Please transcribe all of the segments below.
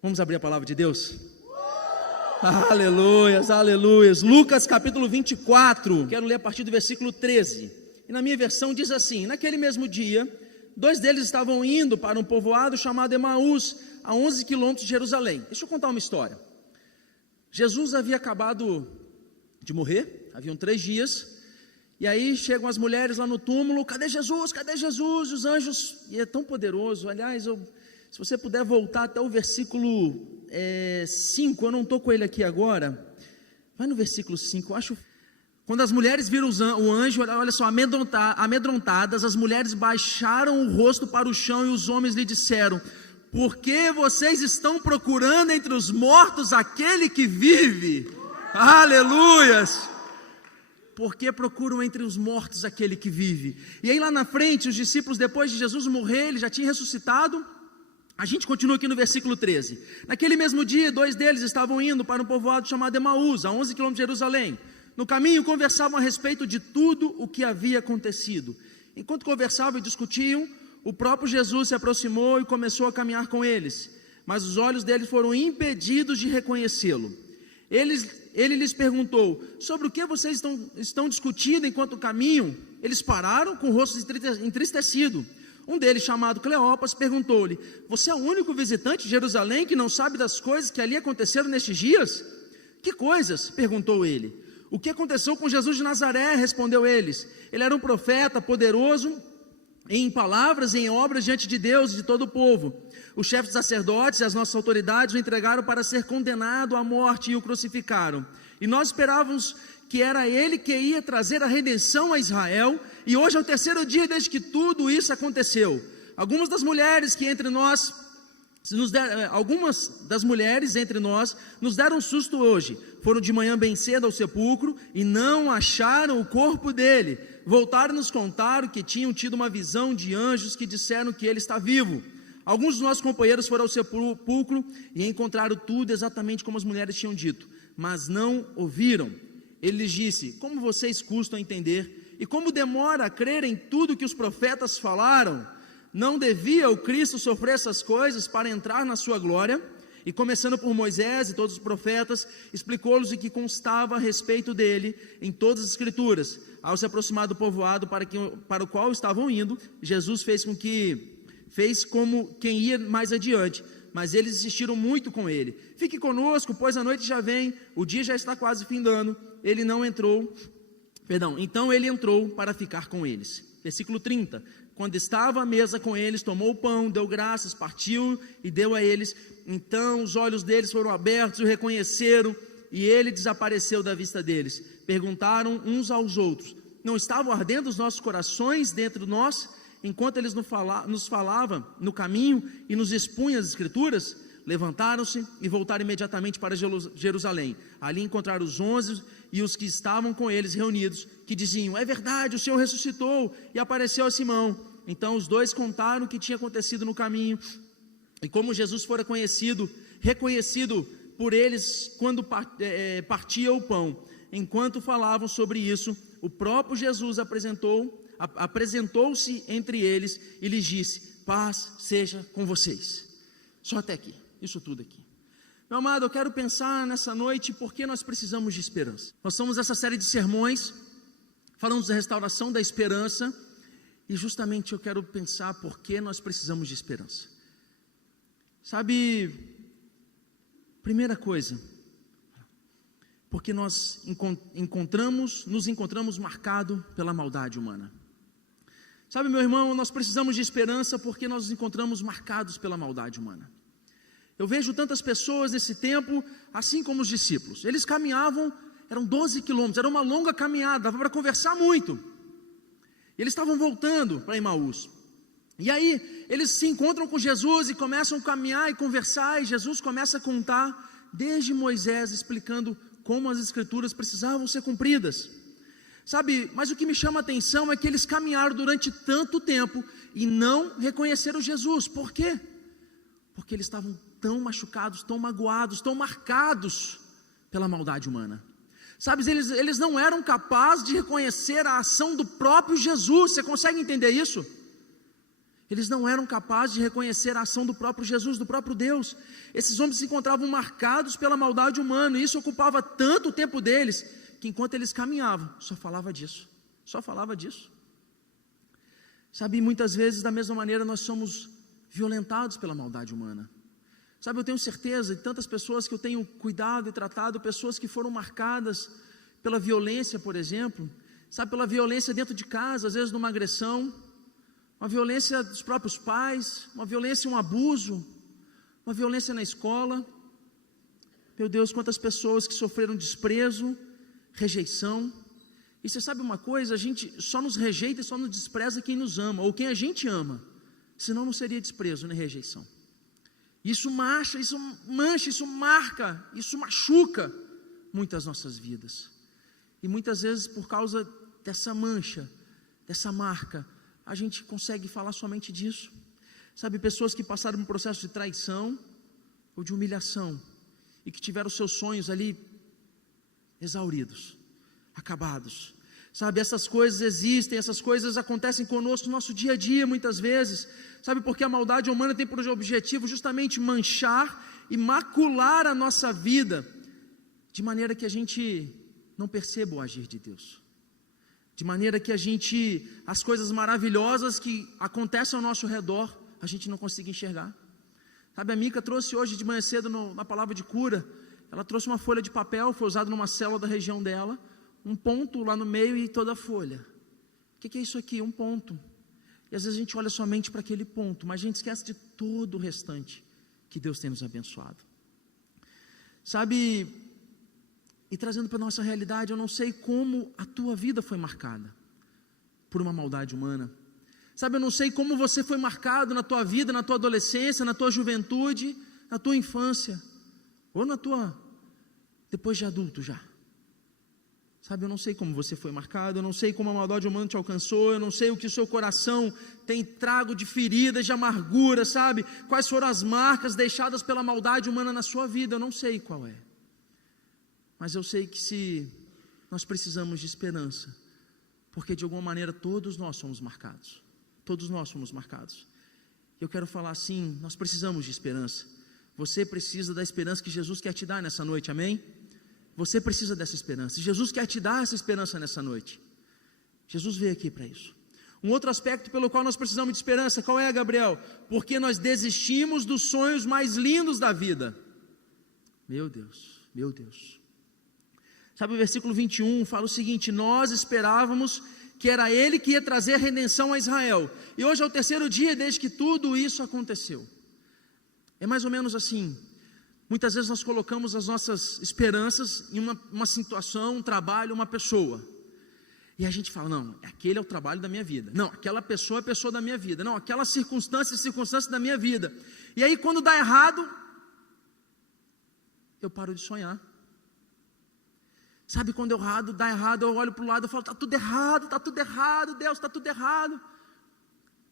Vamos abrir a palavra de Deus? Aleluias, aleluias. Lucas capítulo 24, quero ler a partir do versículo 13. E na minha versão diz assim: naquele mesmo dia, 2 deles estavam indo para um povoado chamado Emaús, a 11 quilômetros de Jerusalém. Deixa eu contar uma história. Jesus havia acabado de morrer, haviam 3 dias, e aí chegam as mulheres lá no túmulo: cadê Jesus? Cadê Jesus? E os anjos, e é tão poderoso, aliás, se você puder voltar até o versículo 5, eu não estou com ele aqui agora, vai no versículo 5, eu acho. Quando as mulheres viram o anjo, olha só, amedrontadas, as mulheres baixaram o rosto para o chão e os homens lhe disseram: por que vocês estão procurando entre os mortos aquele que vive? Aleluias! Por que procuram entre os mortos aquele que vive? E aí lá na frente, os discípulos, depois de Jesus morrer, ele já tinha ressuscitado. A gente continua aqui no versículo 13. Naquele mesmo dia, 2 deles estavam indo para um povoado chamado Emaús, a 11 quilômetros de Jerusalém. No caminho conversavam a respeito de tudo o que havia acontecido. Enquanto conversavam e discutiam, o próprio Jesus se aproximou e começou a caminhar com eles, mas os olhos deles foram impedidos de reconhecê-lo. Ele lhes perguntou: sobre o que vocês estão discutindo enquanto caminham? Eles pararam com o rosto entristecido. Um deles, chamado Cleopas, perguntou-lhe: você é o único visitante de Jerusalém que não sabe das coisas que ali aconteceram nestes dias? Que coisas? Perguntou ele. O que aconteceu com Jesus de Nazaré? Respondeu eles. Ele era um profeta poderoso em palavras e em obras diante de Deus e de todo o povo. Os chefes sacerdotes e as nossas autoridades o entregaram para ser condenado à morte e o crucificaram. E nós esperávamos que era ele que ia trazer a redenção a Israel, e hoje é o 3º dia desde que tudo isso aconteceu. Algumas das mulheres entre nós nos deram um susto hoje. Foram de manhã bem cedo ao sepulcro e não acharam o corpo dele. Voltaram e nos contaram que tinham tido uma visão de anjos que disseram que ele está vivo. Alguns dos nossos companheiros foram ao sepulcro e encontraram tudo exatamente como as mulheres tinham dito, mas não ouviram. Ele lhes disse: como vocês custam a entender, e como demora a crer em tudo que os profetas falaram? Não devia o Cristo sofrer essas coisas para entrar na sua glória? E começando por Moisés e todos os profetas, explicou-lhes o que constava a respeito dele em todas as escrituras. Ao se aproximar do povoado para o qual estavam indo, Jesus fez como quem ia mais adiante, mas eles insistiram muito com ele: fique conosco, pois a noite já vem, o dia já está quase findando. Então ele entrou para ficar com eles. Versículo 30, quando estava à mesa com eles, tomou o pão, deu graças, partiu e deu a eles. Então os olhos deles foram abertos e o reconheceram, e ele desapareceu da vista deles. Perguntaram uns aos outros: não estavam ardendo os nossos corações dentro de nós, enquanto eles nos falavam no caminho e nos expunham as escrituras? Levantaram-se e voltaram imediatamente para Jerusalém. Ali encontraram os 11 e os que estavam com eles reunidos, que diziam: é verdade, o Senhor ressuscitou e apareceu a Simão. Então os 2 contaram o que tinha acontecido no caminho, e como Jesus fora reconhecido por eles quando partia o pão. Enquanto falavam sobre isso, o próprio Jesus apresentou-se entre eles e lhes disse: paz seja com vocês. Só até aqui, isso tudo aqui. Meu amado, eu quero pensar nessa noite por que nós precisamos de esperança. Nós estamos nessa série de sermões, falamos da restauração da esperança, e justamente eu quero pensar por que nós precisamos de esperança. Sabe, primeira coisa, porque nós nos encontramos marcados pela maldade humana. Sabe, meu irmão, nós precisamos de esperança porque nós nos encontramos marcados pela maldade humana. Eu vejo tantas pessoas nesse tempo, assim como os discípulos. Eles caminhavam, eram 12 quilômetros, era uma longa caminhada, dava para conversar muito. Eles estavam voltando para Emaús. E aí, eles se encontram com Jesus e começam a caminhar e conversar, e Jesus começa a contar desde Moisés, explicando como as escrituras precisavam ser cumpridas. Sabe, mas o que me chama a atenção é que eles caminharam durante tanto tempo e não reconheceram Jesus. Por quê? Porque eles estavam tão machucados, tão magoados, tão marcados pela maldade humana. Sabe, eles não eram capazes de reconhecer a ação do próprio Jesus. Você consegue entender isso? Eles não eram capazes de reconhecer a ação do próprio Jesus, do próprio Deus. Esses homens se encontravam marcados pela maldade humana, e isso ocupava tanto o tempo deles, que enquanto eles caminhavam, só falava disso. Sabe, muitas vezes da mesma maneira nós somos violentados pela maldade humana. Sabe, eu tenho certeza de tantas pessoas que eu tenho cuidado e tratado, pessoas que foram marcadas pela violência, por exemplo, sabe, pela violência dentro de casa, às vezes numa agressão, uma violência dos próprios pais, uma violência, um abuso, uma violência na escola. Meu Deus, quantas pessoas que sofreram desprezo, rejeição. E você sabe uma coisa, a gente só nos rejeita e só nos despreza quem nos ama, ou quem a gente ama, senão não seria desprezo nem rejeição. Isso mancha, isso marca, isso machuca muitas nossas vidas. E muitas vezes por causa dessa mancha, dessa marca, a gente consegue falar somente disso. Sabe, pessoas que passaram por um processo de traição ou de humilhação e que tiveram seus sonhos ali exauridos, acabados. Sabe, essas coisas existem, essas coisas acontecem conosco no nosso dia a dia muitas vezes. Sabe, porque a maldade humana tem por objetivo justamente manchar e macular a nossa vida, de maneira que a gente não perceba o agir de Deus. De maneira que as coisas maravilhosas que acontecem ao nosso redor, a gente não consiga enxergar. Sabe, a Mica trouxe hoje de manhã cedo na palavra de cura, ela trouxe uma folha de papel, foi usada numa célula da região dela, um ponto lá no meio e toda a folha. O que é isso aqui? Um ponto. E às vezes a gente olha somente para aquele ponto, mas a gente esquece de todo o restante que Deus tem nos abençoado. Sabe, e trazendo para a nossa realidade, eu não sei como a tua vida foi marcada por uma maldade humana. Sabe, eu não sei como você foi marcado na tua vida, na tua adolescência, na tua juventude, na tua infância, ou depois de adulto já. Sabe, eu não sei como você foi marcado, eu não sei como a maldade humana te alcançou, eu não sei o que o seu coração tem trago de feridas, de amargura, sabe? Quais foram as marcas deixadas pela maldade humana na sua vida, eu não sei qual é. Mas eu sei que se nós precisamos de esperança, porque de alguma maneira todos nós somos marcados. Todos nós somos marcados. Eu quero falar assim, nós precisamos de esperança. Você precisa da esperança que Jesus quer te dar nessa noite, amém? Você precisa dessa esperança. Jesus quer te dar essa esperança nessa noite. Jesus veio aqui para isso. Um outro aspecto pelo qual nós precisamos de esperança, qual é, Gabriel? Porque nós desistimos dos sonhos mais lindos da vida. Meu Deus, meu Deus. Sabe, o versículo 21 fala o seguinte: nós esperávamos que era Ele que ia trazer a redenção a Israel. E hoje é o terceiro dia desde que tudo isso aconteceu. É mais ou menos assim. Muitas vezes nós colocamos as nossas esperanças em uma situação, um trabalho, uma pessoa. E a gente fala, não, aquele é o trabalho da minha vida. Não, aquela pessoa é a pessoa da minha vida. Não, aquela circunstância é a circunstância da minha vida. E aí quando dá errado, eu paro de sonhar. Sabe, quando dá errado, eu olho para o lado e falo, está tudo errado, Deus, está tudo errado.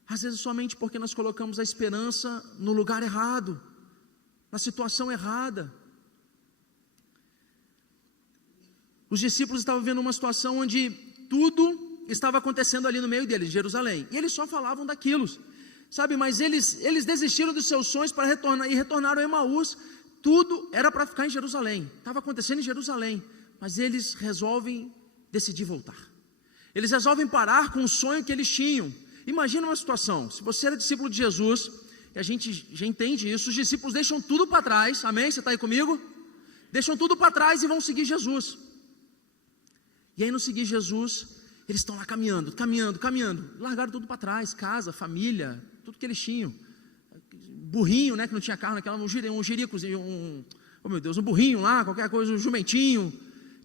Às vezes somente porque nós colocamos a esperança no lugar errado, na situação errada. Os discípulos estavam vendo uma situação onde tudo estava acontecendo ali no meio deles, em Jerusalém, e eles só falavam daquilo, sabe, mas eles desistiram dos seus sonhos para retornar, e retornaram a Emaús. Tudo era para ficar em Jerusalém, estava acontecendo em Jerusalém, mas eles resolvem decidir voltar. Eles resolvem parar com o sonho que eles tinham. Imagina uma situação, se você era discípulo de Jesus, e a gente já entende isso, os discípulos deixam tudo para trás, amém? Você está aí comigo? Deixam tudo para trás e vão seguir Jesus. E aí no seguir Jesus, eles estão lá caminhando, largaram tudo para trás, casa, família, tudo que eles tinham. Burrinho, né, que não tinha carro naquela, um jiricozinho, um burrinho lá, qualquer coisa, um jumentinho,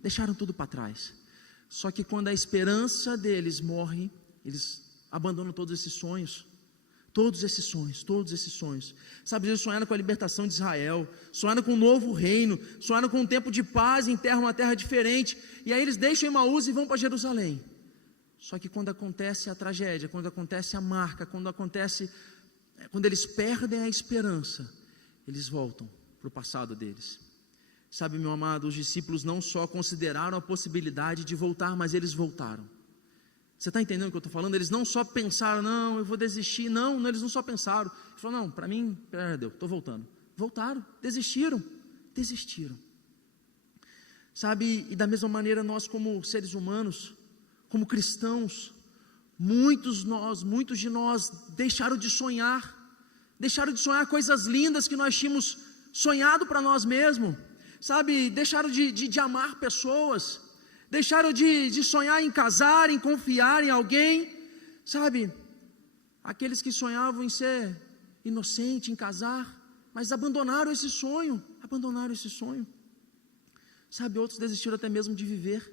deixaram tudo para trás. Só que quando a esperança deles morre, eles abandonam todos esses sonhos. Sabe, eles sonharam com a libertação de Israel, sonharam com um novo reino, sonharam com um tempo de paz em uma terra diferente. E aí eles deixam Emaús e vão para Jerusalém. Só que quando acontece a tragédia, quando acontece a marca, quando eles perdem a esperança, eles voltam para o passado deles. Sabe, meu amado, os discípulos não só consideraram a possibilidade de voltar, mas eles voltaram. Você está entendendo o que eu estou falando? Eles não só pensaram, não, eu vou desistir. Não, eles não só pensaram. Eles falaram, não, para mim, Deus, estou voltando. Voltaram, desistiram. Sabe, e da mesma maneira nós como seres humanos, como cristãos, muitos de nós deixaram de sonhar coisas lindas que nós tínhamos sonhado para nós mesmos, sabe, deixaram de amar pessoas, deixaram de sonhar em casar, em confiar em alguém, sabe, aqueles que sonhavam em ser inocente, em casar, mas abandonaram esse sonho, sabe, outros desistiram até mesmo de viver.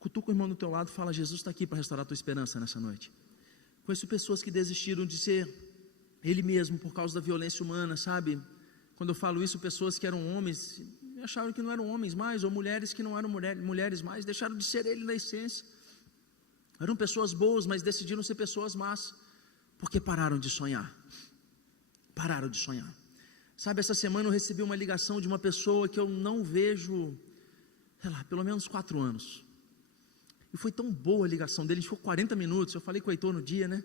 Cutuca o irmão do teu lado e fala, Jesus está aqui para restaurar a tua esperança nessa noite. Conheço pessoas que desistiram de ser ele mesmo por causa da violência humana, sabe, quando eu falo isso, pessoas que eram homens, acharam que não eram homens mais, ou mulheres que não eram mulheres mais, deixaram de ser ele na essência, eram pessoas boas, mas decidiram ser pessoas más, porque pararam de sonhar, sabe, essa semana eu recebi uma ligação de uma pessoa que eu não vejo, sei lá, pelo menos 4 anos, e foi tão boa a ligação dele, a gente ficou 40 minutos, eu falei com o Heitor no dia, né,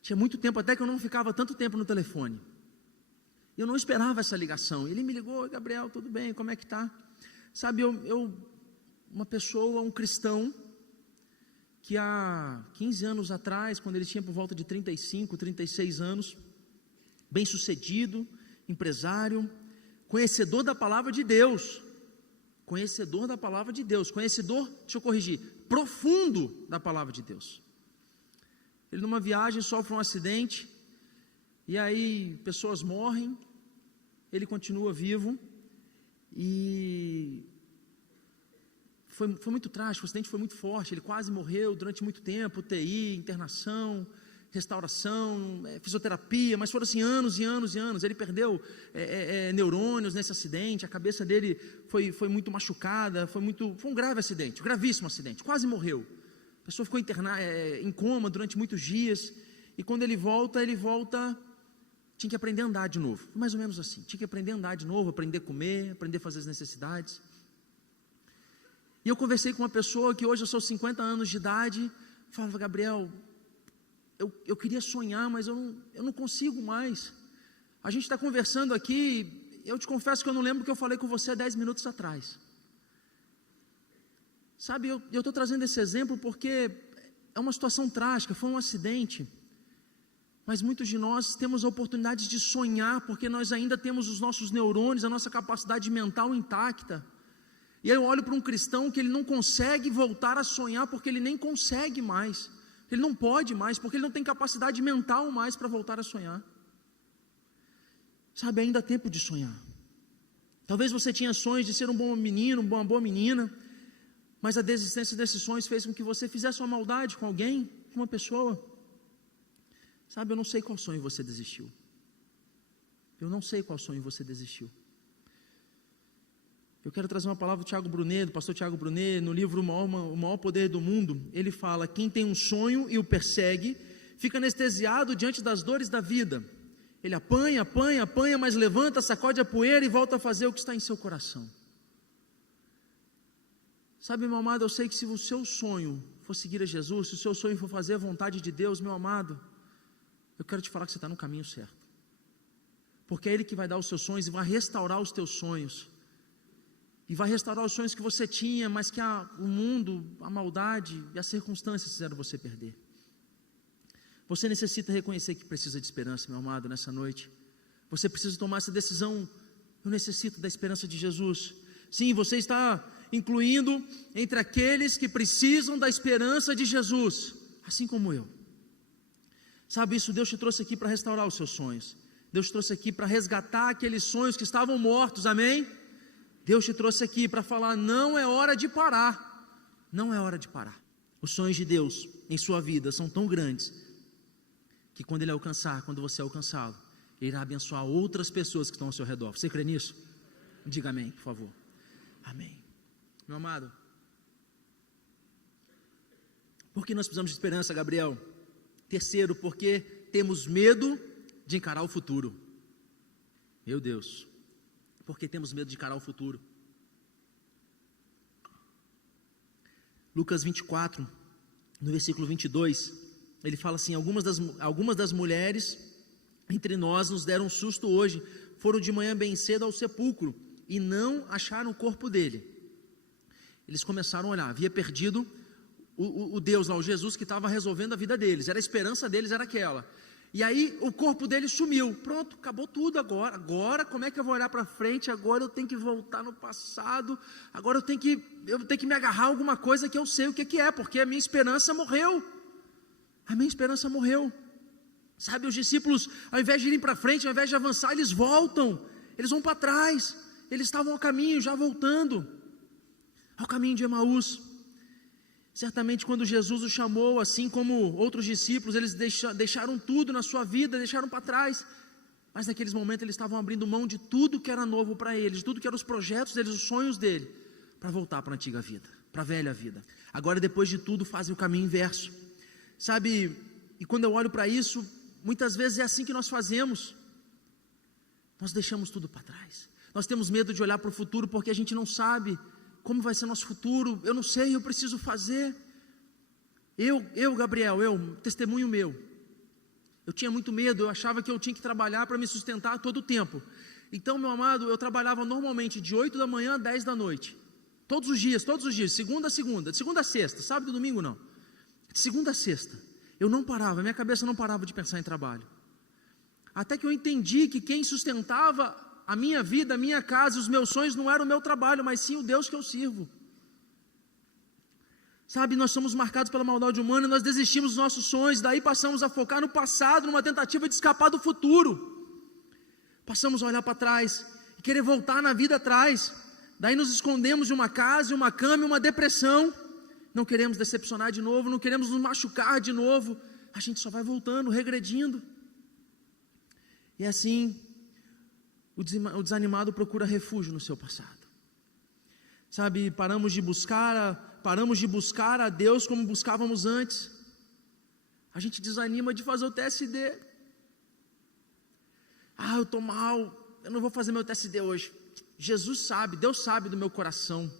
tinha muito tempo, até que eu não ficava tanto tempo no telefone, eu não esperava essa ligação, ele me ligou, Gabriel, tudo bem, como é que tá? Sabe, uma pessoa, um cristão, que há 15 anos atrás, quando ele tinha por volta de 35, 36 anos, bem sucedido, empresário, conhecedor da palavra de Deus, deixa eu corrigir, profundo da palavra de Deus. Ele numa viagem sofre um acidente, e aí pessoas morrem, ele continua vivo, e foi muito trágico, o acidente foi muito forte, ele quase morreu durante muito tempo, UTI, internação, restauração, fisioterapia, mas foram assim anos e anos, ele perdeu neurônios nesse acidente, a cabeça dele foi muito machucada, foi um grave acidente, um gravíssimo acidente, quase morreu, a pessoa ficou em coma durante muitos dias, e quando ele volta, tinha que aprender a andar de novo, mais ou menos assim, tinha que aprender a andar de novo, aprender a comer, aprender a fazer as necessidades. E eu conversei com uma pessoa que hoje eu sou 50 anos de idade, falava, Gabriel, eu queria sonhar, mas eu não consigo mais. A gente está conversando aqui, eu te confesso que eu não lembro o que eu falei com você há 10 minutos atrás. Sabe, eu estou trazendo esse exemplo porque é uma situação trágica, foi um acidente. Mas muitos de nós temos a oportunidade de sonhar, porque nós ainda temos os nossos neurônios, a nossa capacidade mental intacta. E aí eu olho para um cristão que ele não consegue voltar a sonhar, porque ele nem consegue mais, ele não pode mais, porque ele não tem capacidade mental mais para voltar a sonhar. Sabe, ainda há tempo de sonhar. Talvez você tinha sonhos de ser um bom menino, uma boa menina, mas a desistência desses sonhos fez com que você fizesse uma maldade com alguém, com uma pessoa. Sabe, eu não sei qual sonho você desistiu. Eu quero trazer uma palavra do pastor Tiago Brunet, no livro O Maior Poder do Mundo. Ele fala, quem tem um sonho e o persegue, fica anestesiado diante das dores da vida. Ele apanha, mas levanta, sacode a poeira e volta a fazer o que está em seu coração. Sabe, meu amado, eu sei que se o seu sonho for seguir a Jesus, se o seu sonho for fazer a vontade de Deus, meu amado, eu quero te falar que você está no caminho certo, porque é Ele que vai dar os seus sonhos e vai restaurar os teus sonhos, e vai restaurar os sonhos que você tinha, mas que o mundo, a maldade e as circunstâncias fizeram você perder. Você necessita reconhecer que precisa de esperança, meu amado, nessa noite. Você precisa tomar essa decisão. Eu necessito da esperança de Jesus. Sim, você está incluindo entre aqueles que precisam da esperança de Jesus, assim como eu. Sabe isso, Deus te trouxe aqui para restaurar os seus sonhos. Deus te trouxe aqui para resgatar aqueles sonhos que estavam mortos, amém? Deus te trouxe aqui para falar, não é hora de parar. Os sonhos de Deus em sua vida são tão grandes, que quando você alcançá-lo, Ele irá abençoar outras pessoas que estão ao seu redor. Você crê nisso? Diga amém, por favor. Amém. Meu amado, por que nós precisamos de esperança, Gabriel? Terceiro, porque temos medo de encarar o futuro. Meu Deus, porque temos medo de encarar o futuro. Lucas 24, no versículo 22, ele fala assim: algumas das mulheres entre nós nos deram um susto hoje, foram de manhã bem cedo ao sepulcro e não acharam o corpo dele. Eles começaram a olhar, havia perdido o Deus lá, o Jesus que estava resolvendo a vida deles, era a esperança deles, era aquela. E aí o corpo dele sumiu, pronto, acabou tudo agora como é que eu vou olhar para frente? Agora eu tenho que voltar no passado, agora eu tenho que me agarrar a alguma coisa que eu sei o que é, porque a minha esperança morreu, sabe, os discípulos, ao invés de irem para frente, ao invés de avançar, eles voltam, eles vão para trás, eles estavam ao caminho, já voltando, ao caminho de Emaús. Certamente quando Jesus os chamou, assim como outros discípulos, eles deixaram tudo na sua vida, deixaram para trás, mas naqueles momentos eles estavam abrindo mão de tudo que era novo para eles, de tudo que eram os projetos deles, os sonhos dele, para voltar para a antiga vida, para a velha vida. Agora, depois de tudo, fazem o caminho inverso, sabe, e quando eu olho para isso, muitas vezes é assim que nós fazemos, nós deixamos tudo para trás, nós temos medo de olhar para o futuro, porque a gente não sabe como vai ser nosso futuro, eu não sei, eu preciso fazer. Gabriel, testemunho meu, eu tinha muito medo, eu achava que eu tinha que trabalhar para me sustentar todo o tempo. Então, meu amado, eu trabalhava normalmente de 8 da manhã a 10 da noite, todos os dias, segunda a segunda, de segunda a sexta, sábado e domingo não, de segunda a sexta, eu não parava, minha cabeça não parava de pensar em trabalho, até que eu entendi que quem sustentava a minha vida, a minha casa, os meus sonhos não era o meu trabalho, mas sim o Deus que eu sirvo. Sabe, nós somos marcados pela maldade humana, nós desistimos dos nossos sonhos, daí passamos a focar no passado, numa tentativa de escapar do futuro. Passamos a olhar para trás e querer voltar na vida atrás. Daí nos escondemos de uma casa, uma cama, uma depressão. Não queremos decepcionar de novo, não queremos nos machucar de novo. A gente só vai voltando, regredindo. E assim, o desanimado procura refúgio no seu passado. Sabe, paramos de buscar a Deus como buscávamos antes. A gente desanima de fazer o TSD. Eu estou mal, eu não vou fazer meu TSD hoje. Jesus sabe, Deus sabe do meu coração.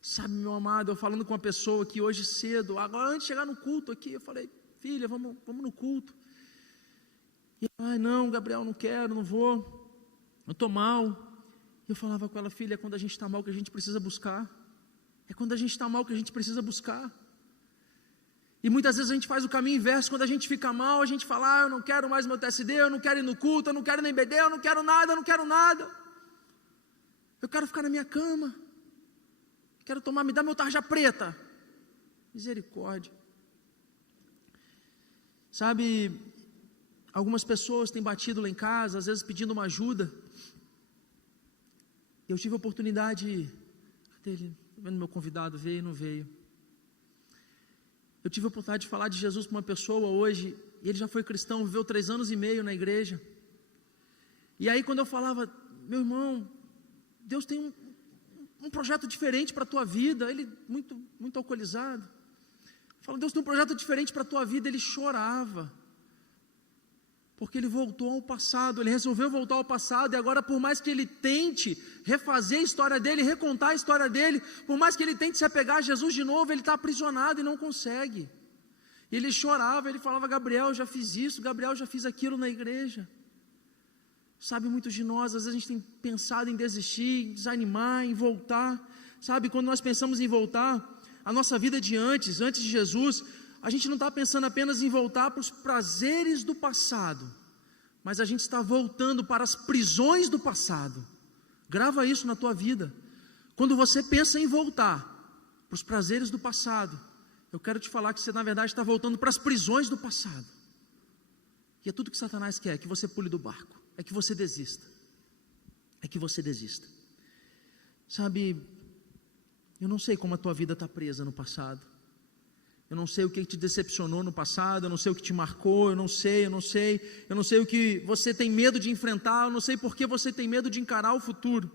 Sabe, meu amado, eu falando com uma pessoa aqui hoje cedo, agora antes de chegar no culto aqui, eu falei: filha, vamos no culto. E, não, Gabriel, não quero, não vou, eu estou mal. Eu falava com ela: filha, é quando a gente está mal que a gente precisa buscar. É quando a gente está mal que a gente precisa buscar. E muitas vezes a gente faz o caminho inverso. Quando a gente fica mal, a gente fala: eu não quero mais meu TSD, eu não quero ir no culto, eu não quero nem BD, eu não quero nada. Eu quero ficar na minha cama, quero tomar, me dá meu tarja preta. Misericórdia. Sabe, algumas pessoas têm batido lá em casa, às vezes pedindo uma ajuda. Eu tive a oportunidade, cadê ele? Vendo meu convidado, veio e não veio. Eu tive a oportunidade de falar de Jesus para uma pessoa hoje, e ele já foi cristão, viveu 3 anos e meio na igreja. E aí quando eu falava: meu irmão, Deus tem um projeto diferente para a tua vida. Ele muito alcoolizado, falando: Deus tem um projeto diferente para a tua vida. Ele chorava, porque ele voltou ao passado, ele resolveu voltar ao passado, e agora, por mais que ele tente refazer a história dele, recontar a história dele, por mais que ele tente se apegar a Jesus de novo, ele está aprisionado e não consegue. Ele chorava, ele falava: Gabriel, eu já fiz isso, Gabriel, eu já fiz aquilo na igreja. Sabe, muitos de nós, às vezes a gente tem pensado em desistir, em desanimar, em voltar. Sabe, quando nós pensamos em voltar, a nossa vida de antes de Jesus, a gente não está pensando apenas em voltar para os prazeres do passado, mas a gente está voltando para as prisões do passado. Grava isso na tua vida. Quando você pensa em voltar para os prazeres do passado, eu quero te falar que você na verdade está voltando para as prisões do passado. E é tudo que Satanás quer, que você pule do barco, é que você desista. Sabe, eu não sei como a tua vida está presa no passado. Eu não sei o que te decepcionou no passado, eu não sei o que te marcou, eu não sei o que você tem medo de enfrentar, eu não sei por que você tem medo de encarar o futuro.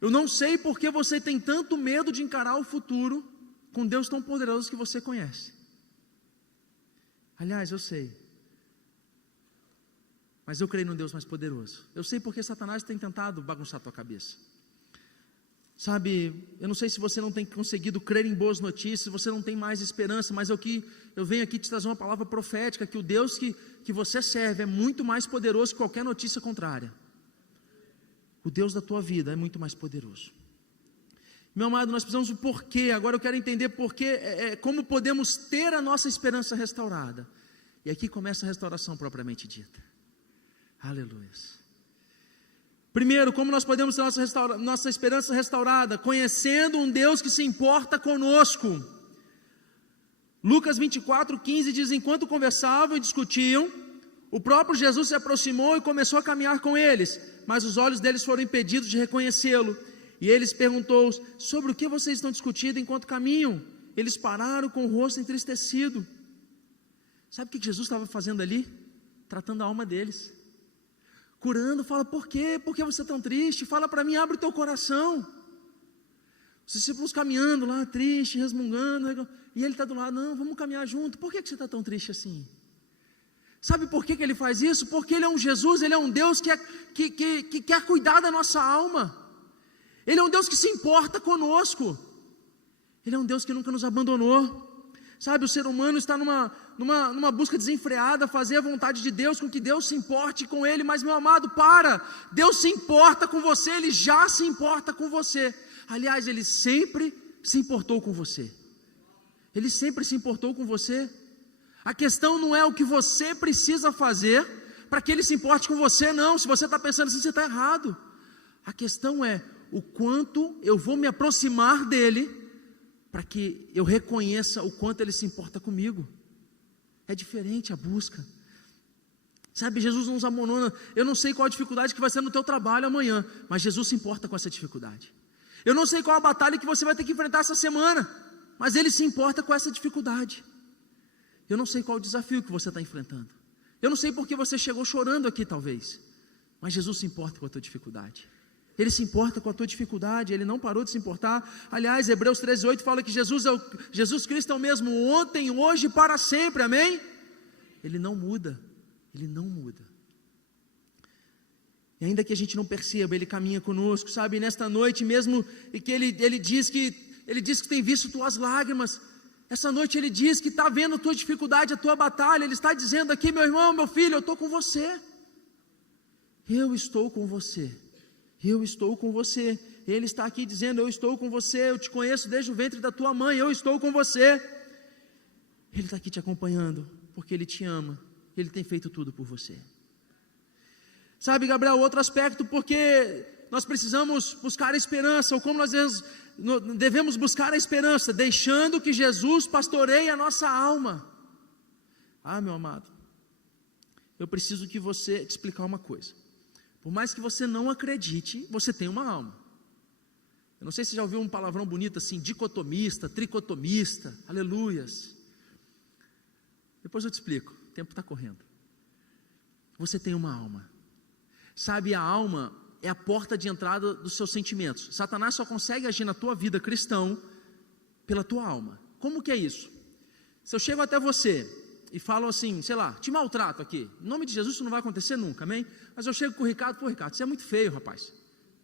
Eu não sei por que você tem tanto medo de encarar o futuro com Deus tão poderoso que você conhece. Aliás, eu sei, mas eu creio num Deus mais poderoso. Eu sei porque Satanás tem tentado bagunçar a tua cabeça. Sabe, eu não sei se você não tem conseguido crer em boas notícias, você não tem mais esperança, mas eu venho aqui te trazer uma palavra profética, que o Deus que você serve é muito mais poderoso que qualquer notícia contrária. O Deus da tua vida é muito mais poderoso. Meu amado, nós precisamos do porquê. Agora eu quero entender porquê, como podemos ter a nossa esperança restaurada. E aqui começa a restauração propriamente dita. Aleluia. Primeiro, como nós podemos ter nossa esperança restaurada? Conhecendo um Deus que se importa conosco. Lucas 24:15 diz: enquanto conversavam e discutiam, o próprio Jesus se aproximou e começou a caminhar com eles, mas os olhos deles foram impedidos de reconhecê-lo. E eles perguntou: sobre o que vocês estão discutindo enquanto caminham? Eles pararam com o rosto entristecido. Sabe o que Jesus estava fazendo ali? Tratando a alma deles, curando. Fala: por quê? Por que você é tão triste? Fala para mim, abre o teu coração. Os discípulos caminhando lá, triste, resmungando, e ele está do lado: não, vamos caminhar junto. Por que você está tão triste assim? Sabe por que ele faz isso? Porque ele é um Jesus, ele é um Deus que quer cuidar da nossa alma. Ele é um Deus que se importa conosco. Ele é um Deus que nunca nos abandonou. Sabe, o ser humano está numa busca desenfreada, fazer a vontade de Deus, com que Deus se importe com ele. Mas, meu amado, Deus se importa com você, Ele já se importa com você. Aliás, Ele sempre se importou com você. Ele sempre se importou com você. A questão não é o que você precisa fazer para que Ele se importe com você, não. Se você está pensando assim, você está errado. A questão é o quanto eu vou me aproximar dEle, para que eu reconheça o quanto Ele se importa comigo. É diferente a busca. Sabe, Jesus não nos abandona. Eu não sei qual a dificuldade que vai ser no teu trabalho amanhã, mas Jesus se importa com essa dificuldade. Eu não sei qual a batalha que você vai ter que enfrentar essa semana, mas Ele se importa com essa dificuldade. Eu não sei qual o desafio que você está enfrentando. Eu não sei porque você chegou chorando aqui talvez, mas Jesus se importa com a tua dificuldade. Ele se importa com a tua dificuldade, Ele não parou de se importar. Aliás, Hebreus 13:8 fala que Jesus Cristo é o mesmo ontem, hoje e para sempre, amém? Ele não muda, Ele não muda. E ainda que a gente não perceba, Ele caminha conosco, sabe? Nesta noite mesmo, e que Ele diz que tem visto tuas lágrimas. Essa noite Ele diz que está vendo a tua dificuldade, a tua batalha. Ele está dizendo aqui: meu irmão, meu filho, eu estou com você. Eu estou com você. Eu estou com você. Ele está aqui dizendo: eu estou com você, eu te conheço desde o ventre da tua mãe, eu estou com você. Ele está aqui te acompanhando, porque Ele te ama, Ele tem feito tudo por você. Sabe, Gabriel, outro aspecto, porque nós precisamos buscar a esperança, ou como nós devemos buscar a esperança, deixando que Jesus pastoreie a nossa alma. Meu amado, eu preciso que você te explicar uma coisa. Por mais que você não acredite, você tem uma alma. Eu não sei se você já ouviu um palavrão bonito assim, dicotomista, tricotomista, aleluias. Depois eu te explico, o tempo está correndo. Você tem uma alma. Sabe, a alma é a porta de entrada dos seus sentimentos. Satanás só consegue agir na tua vida cristão pela tua alma. Como que é isso? Se eu chego até você e falo assim, sei lá, te maltrato aqui, em nome de Jesus isso não vai acontecer nunca, amém? Mas eu chego com o Ricardo: pô, Ricardo, você é muito feio, rapaz.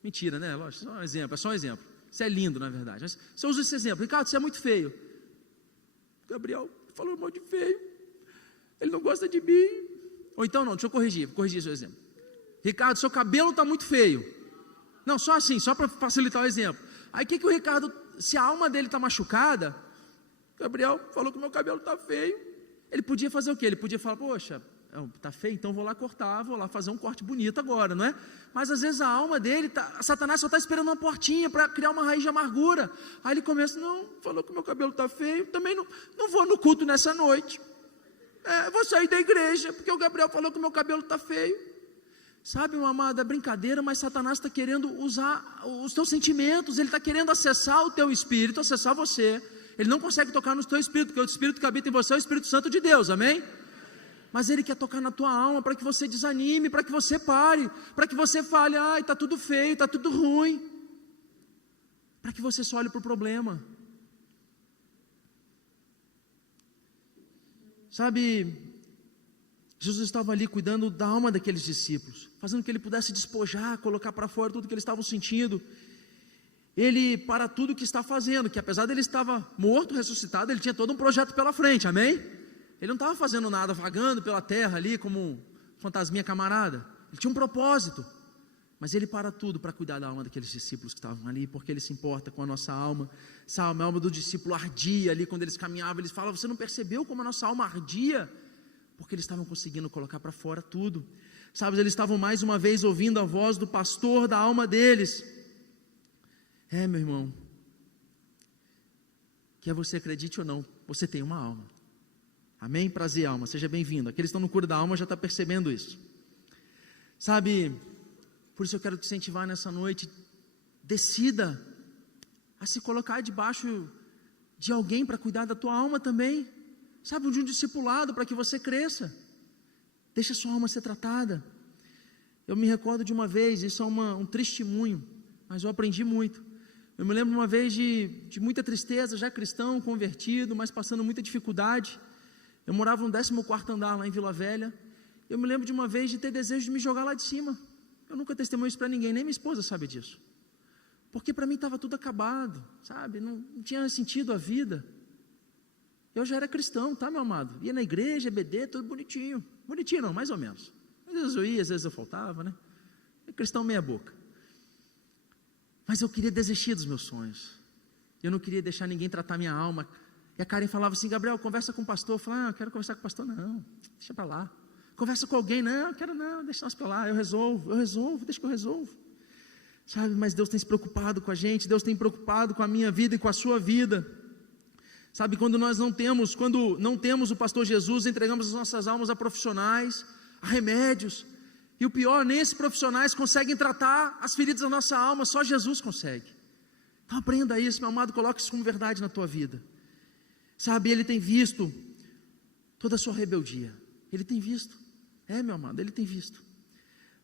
Mentira, né? Lógico, é só um exemplo. Você é lindo, na verdade. Mas se eu uso esse exemplo: Ricardo, você é muito feio. Gabriel falou mal de feio, ele não gosta de mim. Ou então não, deixa eu corrigir seu exemplo. Ricardo, seu cabelo está muito feio. Não, só assim, só para facilitar o exemplo. Aí o que o Ricardo, se a alma dele está machucada, Gabriel falou que o meu cabelo está feio. Ele podia fazer o quê? Ele podia falar: poxa, está feio, então vou lá cortar, vou lá fazer um corte bonito agora, não é? Mas às vezes a alma dele, Satanás só está esperando uma portinha para criar uma raiz de amargura. Aí ele começa: não, falou que o meu cabelo está feio, também não vou no culto nessa noite. Vou sair da igreja, porque o Gabriel falou que o meu cabelo está feio. Sabe, meu amado, é brincadeira, mas Satanás está querendo usar os teus sentimentos, ele está querendo acessar o teu espírito, acessar você. Ele não consegue tocar no teu espírito, porque o espírito que habita em você é o Espírito Santo de Deus, amém? Mas ele quer tocar na tua alma, para que você desanime, para que você pare, para que você fale: ai, está tudo feio, está tudo ruim, para que você só olhe para o problema. Sabe, Jesus estava ali cuidando da alma daqueles discípulos, fazendo que ele pudesse despojar, colocar para fora tudo que eles estavam sentindo. ele para tudo que está fazendo, que apesar dele estava morto, ressuscitado, ele tinha todo um projeto pela frente, amém? Ele não estava fazendo nada, vagando pela terra ali como um fantasminha camarada, ele tinha um propósito, mas ele para tudo para cuidar da alma daqueles discípulos que estavam ali, porque ele se importa com a nossa alma. Sabe, a alma do discípulo ardia ali, quando eles caminhavam, eles falavam, você não percebeu como a nossa alma ardia? Porque eles estavam conseguindo colocar para fora tudo, sabe, eles estavam mais uma vez ouvindo a voz do pastor da alma deles. Meu irmão, quer você acredite ou não, você tem uma alma, amém? Prazer, alma, seja bem-vindo. Aqueles que estão no cura da alma já estão percebendo isso, sabe? Por isso eu quero te incentivar nessa noite, decida a se colocar debaixo de alguém para cuidar da tua alma também, sabe, de um discipulado para que você cresça, deixa a sua alma ser tratada. Eu me recordo de uma vez, isso é um testemunho, mas eu aprendi muito. Eu me lembro uma vez de muita tristeza, já cristão, convertido, mas passando muita dificuldade. Eu morava no 14º andar lá em Vila Velha. Eu me lembro de uma vez de ter desejo de me jogar lá de cima. Eu nunca testemunho isso para ninguém, nem minha esposa sabe disso. Porque para mim estava tudo acabado, sabe? Não tinha sentido a vida. Eu já era cristão, tá, meu amado? Ia na igreja, EBD, tudo bonitinho. Bonitinho não, mais ou menos. Às vezes eu ia, às vezes eu faltava, né? Cristão meia boca. Mas eu queria desistir dos meus sonhos. Eu não queria deixar ninguém tratar minha alma. E a Karen falava assim, Gabriel, conversa com o pastor. Eu falava, eu quero conversar com o pastor, não, deixa para lá. Conversa com alguém, não, quero não, deixa nós para lá, eu resolvo, deixa que eu resolvo. Sabe, mas Deus tem se preocupado com a gente, Deus tem preocupado com a minha vida e com a sua vida. Sabe, quando não temos o pastor Jesus, entregamos as nossas almas a profissionais, a remédios. E o pior, nem esses profissionais conseguem tratar as feridas da nossa alma, só Jesus consegue. Então aprenda isso, meu amado, coloque isso como verdade na tua vida. Sabe, Ele tem visto toda a sua rebeldia, Ele tem visto, meu amado, Ele tem visto.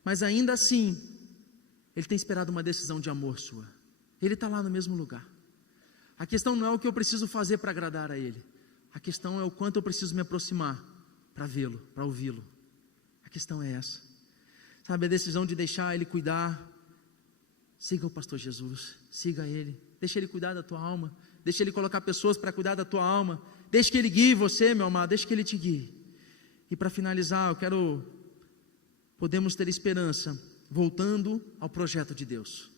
Mas ainda assim, Ele tem esperado uma decisão de amor sua. Ele está lá no mesmo lugar. A questão não é o que eu preciso fazer para agradar a Ele. A questão é o quanto eu preciso me aproximar para vê-lo, para ouvi-lo. A questão é essa. Sabe, a decisão de deixar Ele cuidar. Siga o pastor Jesus, siga Ele, deixa Ele cuidar da tua alma, deixa Ele colocar pessoas para cuidar da tua alma, deixa que Ele guie você, meu amado, deixa que Ele te guie. E para finalizar, podemos ter esperança, voltando ao projeto de Deus.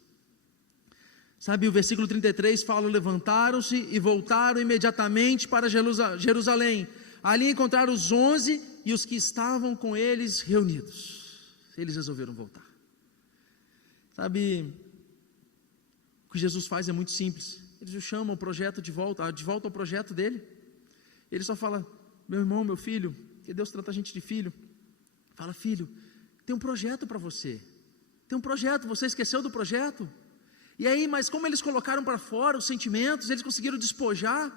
Sabe, o versículo 33 fala, levantaram-se e voltaram imediatamente para Jerusalém, ali encontraram os 11 e os que estavam com eles reunidos. Eles resolveram voltar. Sabe, o que Jesus faz é muito simples. Eles o chamam o projeto de volta ao projeto dele. Ele só fala, meu irmão, meu filho, que Deus trata a gente de filho. Fala, filho, tem um projeto para você. Tem um projeto, você esqueceu do projeto? E aí, mas como eles colocaram para fora os sentimentos, eles conseguiram despojar,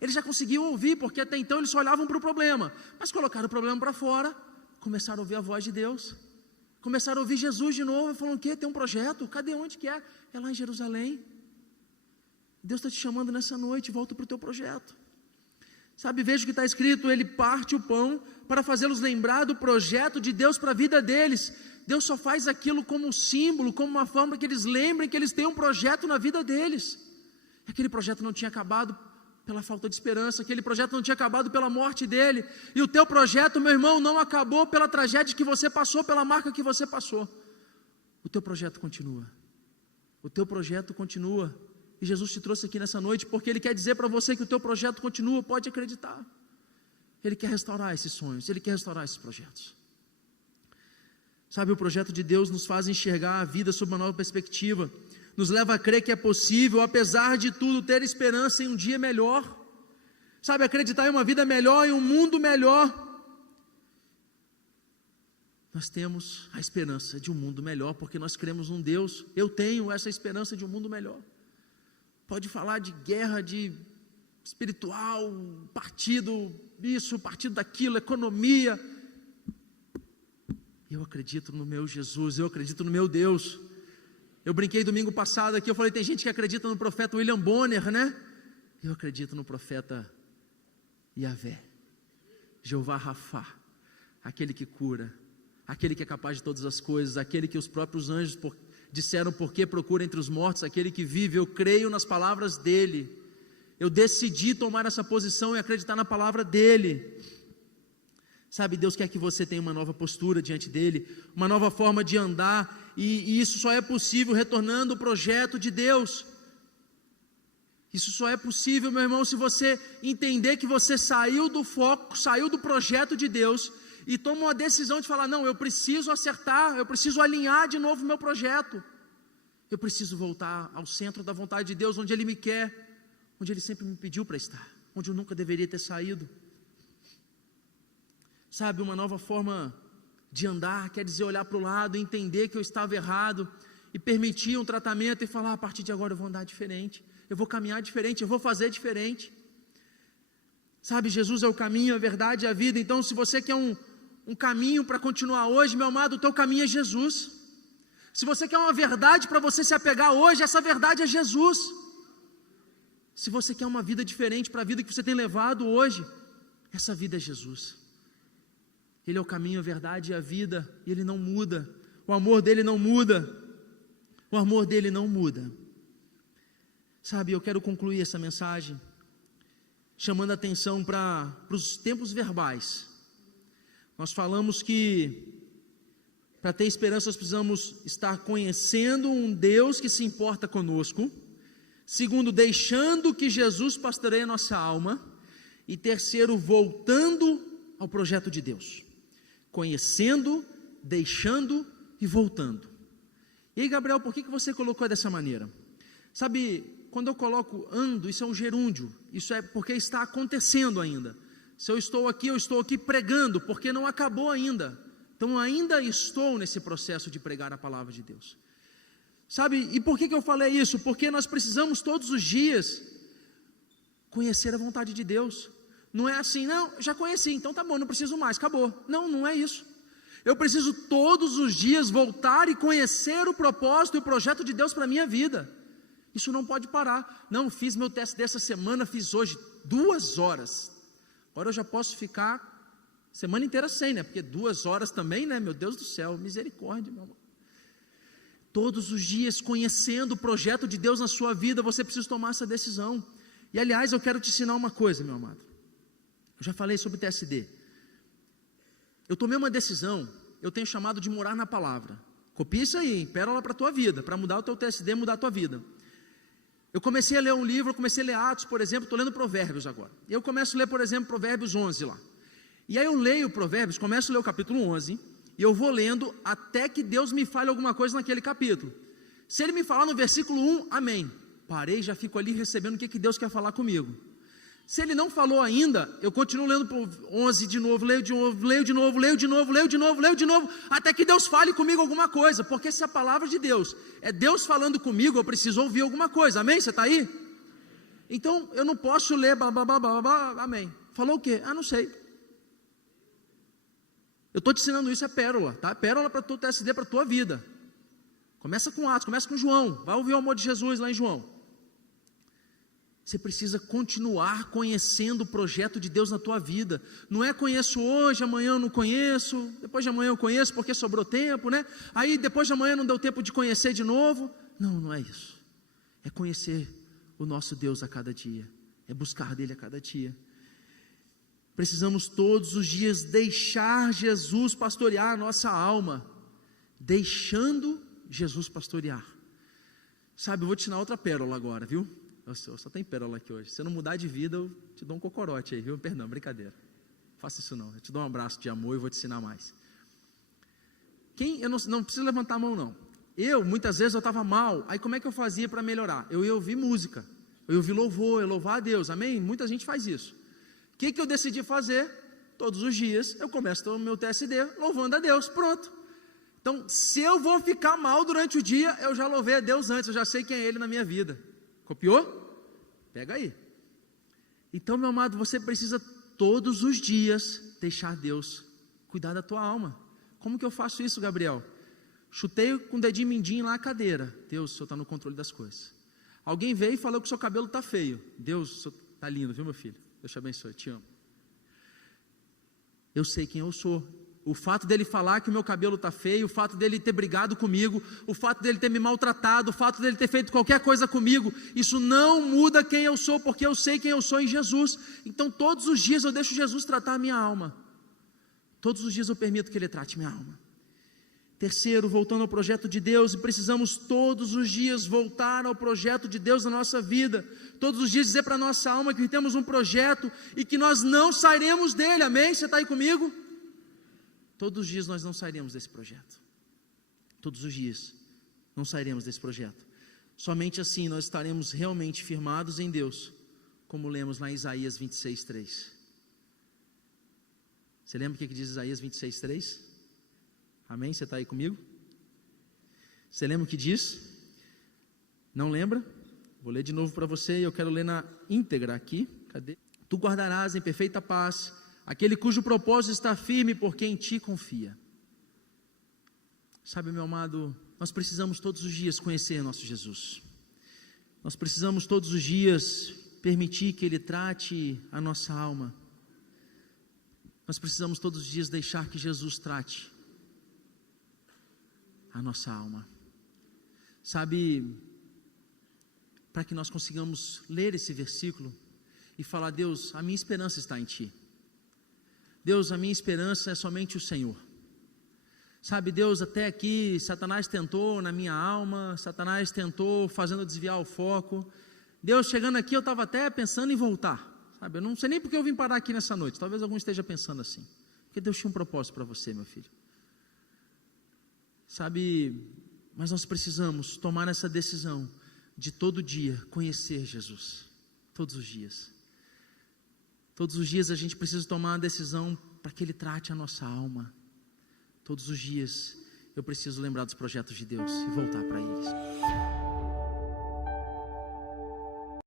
eles já conseguiam ouvir, porque até então eles só olhavam para o problema. Mas colocaram o problema para fora, começaram a ouvir a voz de Deus. Começaram a ouvir Jesus de novo e falaram, o quê? Tem um projeto? Cadê, onde que é? É lá em Jerusalém. Deus está te chamando nessa noite, volta para o teu projeto. Sabe, veja o que está escrito, Ele parte o pão para fazê-los lembrar do projeto de Deus para a vida deles. Deus só faz aquilo como um símbolo, como uma forma que eles lembrem que eles têm um projeto na vida deles. Aquele projeto não tinha acabado pela falta de esperança, aquele projeto não tinha acabado pela morte dele, e o teu projeto, meu irmão, não acabou pela tragédia que você passou, pela marca que você passou. O teu projeto continua, e Jesus te trouxe aqui nessa noite, porque Ele quer dizer para você que o teu projeto continua, pode acreditar. Ele quer restaurar esses sonhos, Ele quer restaurar esses projetos. Sabe, o projeto de Deus nos faz enxergar a vida sob uma nova perspectiva, nos leva a crer que é possível, apesar de tudo, ter esperança em um dia melhor. Sabe, acreditar em uma vida melhor, em um mundo melhor. Nós temos a esperança de um mundo melhor, porque nós cremos num Deus. Eu tenho essa esperança de um mundo melhor. Pode falar de guerra, de espiritual, partido isso, partido daquilo, economia. Eu acredito no meu Jesus, eu acredito no meu Deus. Eu brinquei domingo passado aqui, eu falei, tem gente que acredita no profeta William Bonner, né? Eu acredito no profeta Yahvé, Jeová Rafá, aquele que cura, aquele que é capaz de todas as coisas, aquele que os próprios anjos disseram: por que procura entre os mortos aquele que vive? Eu creio nas palavras dele, eu decidi tomar essa posição e acreditar na palavra dele. Sabe, Deus quer que você tenha uma nova postura diante dele, uma nova forma de andar, e isso só é possível retornando ao projeto de Deus. Isso só é possível, meu irmão, se você entender que você saiu do foco, saiu do projeto de Deus e toma uma decisão de falar: não, eu preciso acertar, eu preciso alinhar de novo o meu projeto, eu preciso voltar ao centro da vontade de Deus, onde Ele me quer, onde Ele sempre me pediu para estar, onde eu nunca deveria ter saído. Sabe, uma nova forma de andar quer dizer olhar para o lado e entender que eu estava errado e permitir um tratamento e falar: a partir de agora eu vou andar diferente, eu vou caminhar diferente, eu vou fazer diferente. Sabe, Jesus é o caminho, a verdade e a vida. Então, se você quer um caminho para continuar hoje, meu amado, o teu caminho é Jesus. Se você quer uma verdade para você se apegar hoje, essa verdade é Jesus. Se você quer uma vida diferente para a vida que você tem levado hoje, essa vida é Jesus. Ele é o caminho, a verdade e a vida, e Ele não muda, o amor dEle não muda, o amor dEle não muda. Sabe, eu quero concluir essa mensagem chamando a atenção para os tempos verbais. Nós falamos que para ter esperança nós precisamos estar conhecendo um Deus que se importa conosco, segundo, deixando que Jesus pastoreie a nossa alma, e terceiro, voltando ao projeto de Deus. Conhecendo, deixando e voltando. E aí, Gabriel, por que você colocou dessa maneira? Sabe, quando eu coloco ando, isso é um gerúndio, isso é porque está acontecendo ainda. Se eu estou aqui pregando, porque não acabou ainda. Então ainda estou nesse processo de pregar a palavra de Deus. Sabe, e por que eu falei isso? Porque nós precisamos todos os dias conhecer a vontade de Deus. Não é assim: não, já conheci, então tá bom, não preciso mais, acabou. Não, não é isso. Eu preciso todos os dias voltar e conhecer o propósito e o projeto de Deus para a minha vida. Isso não pode parar. Não, fiz meu teste dessa semana, fiz hoje 2 horas. Agora eu já posso ficar semana inteira sem, né? Porque 2 horas também, né? Meu Deus do céu, misericórdia, meu amor. Todos os dias conhecendo o projeto de Deus na sua vida, você precisa tomar essa decisão. E aliás, eu quero te ensinar uma coisa, meu amado. Eu já falei sobre TSD. Eu tomei uma decisão, eu tenho chamado de morar na palavra. Copia isso aí, pérola para a tua vida, para mudar o teu TSD, mudar a tua vida. Eu comecei a ler um livro, eu comecei a ler Atos, por exemplo, estou lendo Provérbios agora. E eu começo a ler, por exemplo, Provérbios 11 lá. E aí eu leio Provérbios, começo a ler o capítulo 11, e eu vou lendo até que Deus me fale alguma coisa naquele capítulo. Se Ele me falar no versículo 1, amém. Parei, já fico ali recebendo o que Deus quer falar comigo. Se Ele não falou ainda, eu continuo lendo 11 de novo, leio de novo, leio de novo, leio de novo, leio de novo, leio de novo, até que Deus fale comigo alguma coisa, porque se a palavra de Deus é Deus falando comigo, eu preciso ouvir alguma coisa, amém? Você está aí? Então, eu não posso ler, amém. Falou o quê? Não sei. Eu estou te ensinando isso, é pérola, tá? Pérola para o teu TSD, para a tua vida. Começa com Atos, começa com João, vai ouvir o amor de Jesus lá em João. Você precisa continuar conhecendo o projeto de Deus na tua vida. Não é conheço hoje, amanhã eu não conheço, depois de amanhã eu conheço porque sobrou tempo, né? Aí depois de amanhã não deu tempo de conhecer de novo. Não, não é isso. É conhecer o nosso Deus a cada dia. É buscar dele a cada dia. Precisamos todos os dias deixar Jesus pastorear a nossa alma. Deixando Jesus pastorear. Sabe, eu vou te ensinar outra pérola agora, viu? Só tem pérola aqui hoje. Se você não mudar de vida, eu te dou um cocorote aí, viu? Perdão, brincadeira. Não faça isso não. Eu te dou um abraço de amor e vou te ensinar mais. Eu não precisa levantar a mão não. Muitas vezes eu estava mal. Aí como é que eu fazia para melhorar? Eu ia ouvir música. Eu ia ouvir louvor, eu ia louvar a Deus. Amém? Muita gente faz isso. O que eu decidi fazer? Todos os dias eu começo o meu TSD louvando a Deus. Pronto. Então, se eu vou ficar mal durante o dia, eu já louvei a Deus antes. Eu já sei quem é Ele na minha vida. Copiou? Pega aí. Então, meu amado, você precisa todos os dias deixar Deus cuidar da tua alma. Como que eu faço isso, Gabriel? Chutei com o dedinho mindinho lá na cadeira. Deus, o Senhor está no controle das coisas. Alguém veio e falou que o seu cabelo está feio. Deus, o Senhor está lindo, viu, meu filho? Deus te abençoe, te amo. Eu sei quem eu sou. O fato dele falar que o meu cabelo está feio, o fato dele ter brigado comigo, o fato dele ter me maltratado, o fato dele ter feito qualquer coisa comigo, isso não muda quem eu sou, porque eu sei quem eu sou em Jesus. Então todos os dias eu deixo Jesus tratar a minha alma. Todos os dias eu permito que Ele trate minha alma. Terceiro, voltando ao projeto de Deus, e precisamos todos os dias voltar ao projeto de Deus na nossa vida. Todos os dias dizer para a nossa alma que temos um projeto e que nós não sairemos dele, amém? Você está aí comigo? Todos os dias nós não sairemos desse projeto. Todos os dias não sairemos desse projeto. Somente assim nós estaremos realmente firmados em Deus, como lemos lá em Isaías 26:3. Você lembra o que diz Isaías 26:3? Amém? Você está aí comigo? Você lembra o que diz? Não lembra? Vou ler de novo para você, e eu quero ler na íntegra aqui. Cadê? Tu guardarás em perfeita paz aquele cujo propósito está firme, porque em ti confia. Sabe, meu amado, nós precisamos todos os dias conhecer nosso Jesus. Nós precisamos todos os dias permitir que Ele trate a nossa alma. Nós precisamos todos os dias deixar que Jesus trate a nossa alma. Sabe, para que nós consigamos ler esse versículo e falar: Deus, a minha esperança está em Ti. Deus, a minha esperança é somente o Senhor. Sabe, Deus, até aqui Satanás tentou na minha alma, Satanás tentou fazendo desviar o foco. Deus, chegando aqui eu estava até pensando em voltar. Sabe, eu não sei nem porque eu vim parar aqui nessa noite. Talvez algum esteja pensando assim. Porque Deus tinha um propósito para você, meu filho. Sabe, mas nós precisamos tomar essa decisão de todo dia conhecer Jesus. Todos os dias. Todos os dias a gente precisa tomar a decisão para que Ele trate a nossa alma. Todos os dias eu preciso lembrar dos projetos de Deus e voltar para eles.